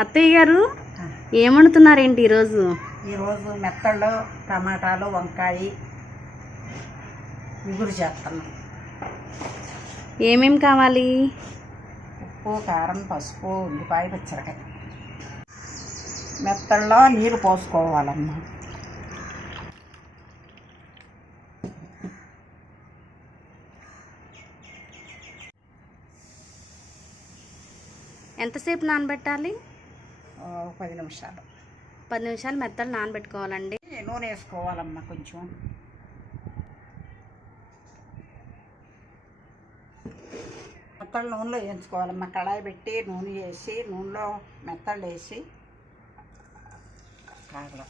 అత్తయ్య గారు ఏమంటున్నారేంటి ఈరోజు? ఈరోజు మెత్తళ్ళు, టమాటాలు, వంకాయ ఇగురు చేస్తున్నాం. ఏమేం కావాలి? ఉప్పు, కారం, పసుపు, ఉల్లిపాయ, పచ్చిమిరకాయ. మెత్తల్లో నీరు పోసుకోవాలమ్మా. ఎంతసేపు నానబెట్టాలి? 10 నిమిషాలు. 10 నిమిషాలు మెత్తలు నానబెట్టుకోవాలండి. నూనె వేసుకోవాలమ్మా. కొంచెం మెత్తలు నూనెలో వేయించుకోవాలమ్మా. కడాయి పెట్టి నూనె వేసి నూనెలో మెత్తలు వేసి కాగల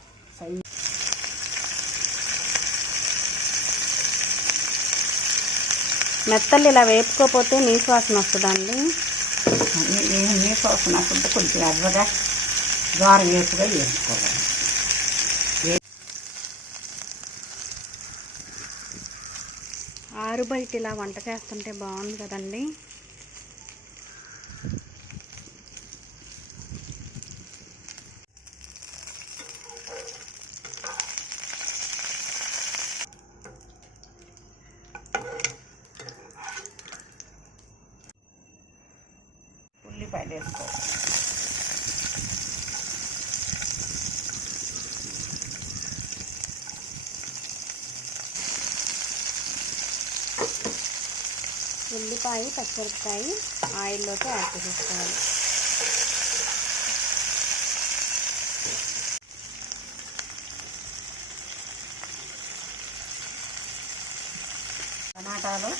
మెత్తలు ఇలా వేపుకోపోతే నీసు వాసన వస్తుందండి. నీసు వాసన వస్తుంది. కొంచెం ఎర్రగా ద్వార వేపుగా వేసుకోవాలి. ఆరు బయట ఇలా వంట చేస్తుంటే బాగుంది కదండి. ఉల్లిపాయలు వేసుకోవాలి. ఉల్లిపాయ, పచ్చిమిరపకాయ ఆయిల్లోకి యాడ్ చేసుకోవాలి. టమాటాలు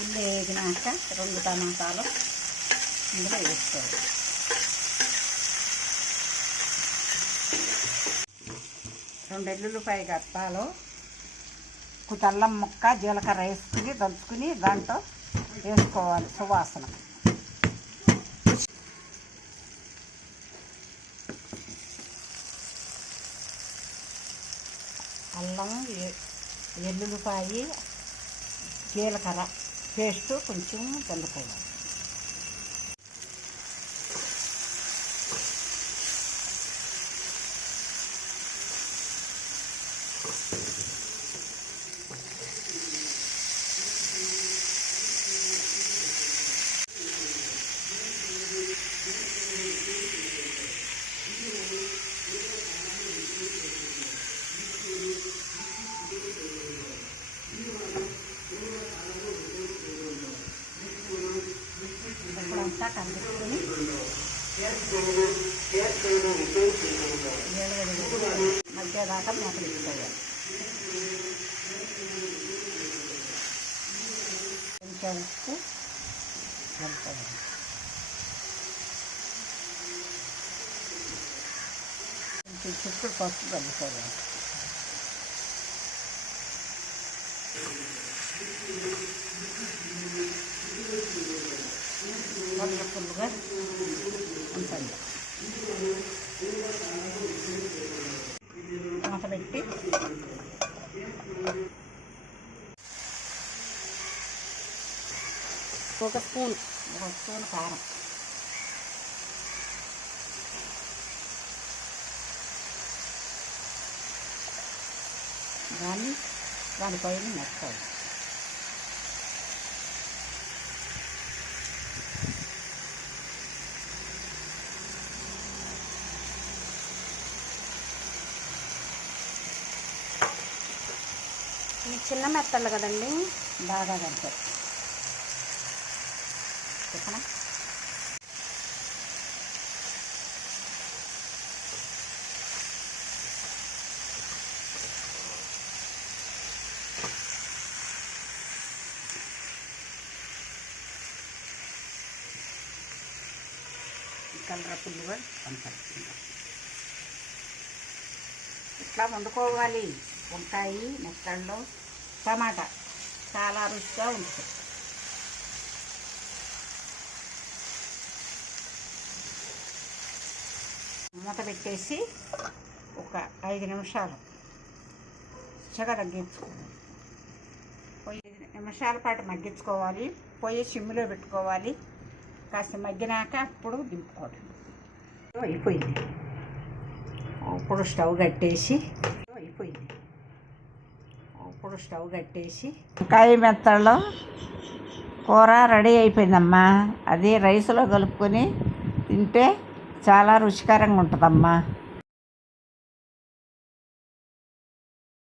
ఉల్లి వేగినాక 2 టమాటాలు ఇందులో వేసుకోవాలి. 2 ఎల్లుల్లిపాయ గట్టాలు, అల్లం ముక్క, జీలకర్ర వేసుకుని దంచుకుని దాంట్లో వేసుకోవాలి. సువాసన. అల్లం, ఎల్లుల్లిపాయ, జీలకర్ర పేస్ట్ కొంచెం చల్లుకోవాలి. ఇప్పుడంతా కలిపి మధ్య దాకా మూత పెట్టుకోవాలి. కొంచెం ఉప్పు కలుపుకోవాలి. కొంచెం చుట్టూ పసుపు కలుపుకోవాలి. పుల్లుగా ఉంటుంది. మూత పెట్టి ఒక స్పూన్ కారం, దానిపైన మెత్తాలి. ఈ చిన్న మెత్తలు కదండి, బాగా కలుపుతారు. చెప్పనా? కలర్ పుల్లుగా కనపడుతుంది. ఇట్లా వండుకోవాలి. వంకాయ, మెత్తళ్ళు, టమాటా చాలా రుచిగా ఉంటుంది. మూత పెట్టేసి ఒక 5 నిమిషాలు చక్కగా తగ్గించుకోవాలి. 5 నిమిషాల పాటు మగ్గించుకోవాలి. పొయ్యి సిమ్లో పెట్టుకోవాలి. కాస్త మగ్గినాక అప్పుడు దింపుకోవడం. అయిపోయింది. ఇప్పుడు స్టవ్ కట్టేసి వంకాయ మెత్తల్లో కూర రెడీ అయిపోయిందమ్మా. అది రైస్లో కలుపుకొని తింటే చాలా రుచికరంగా ఉంటుందమ్మా.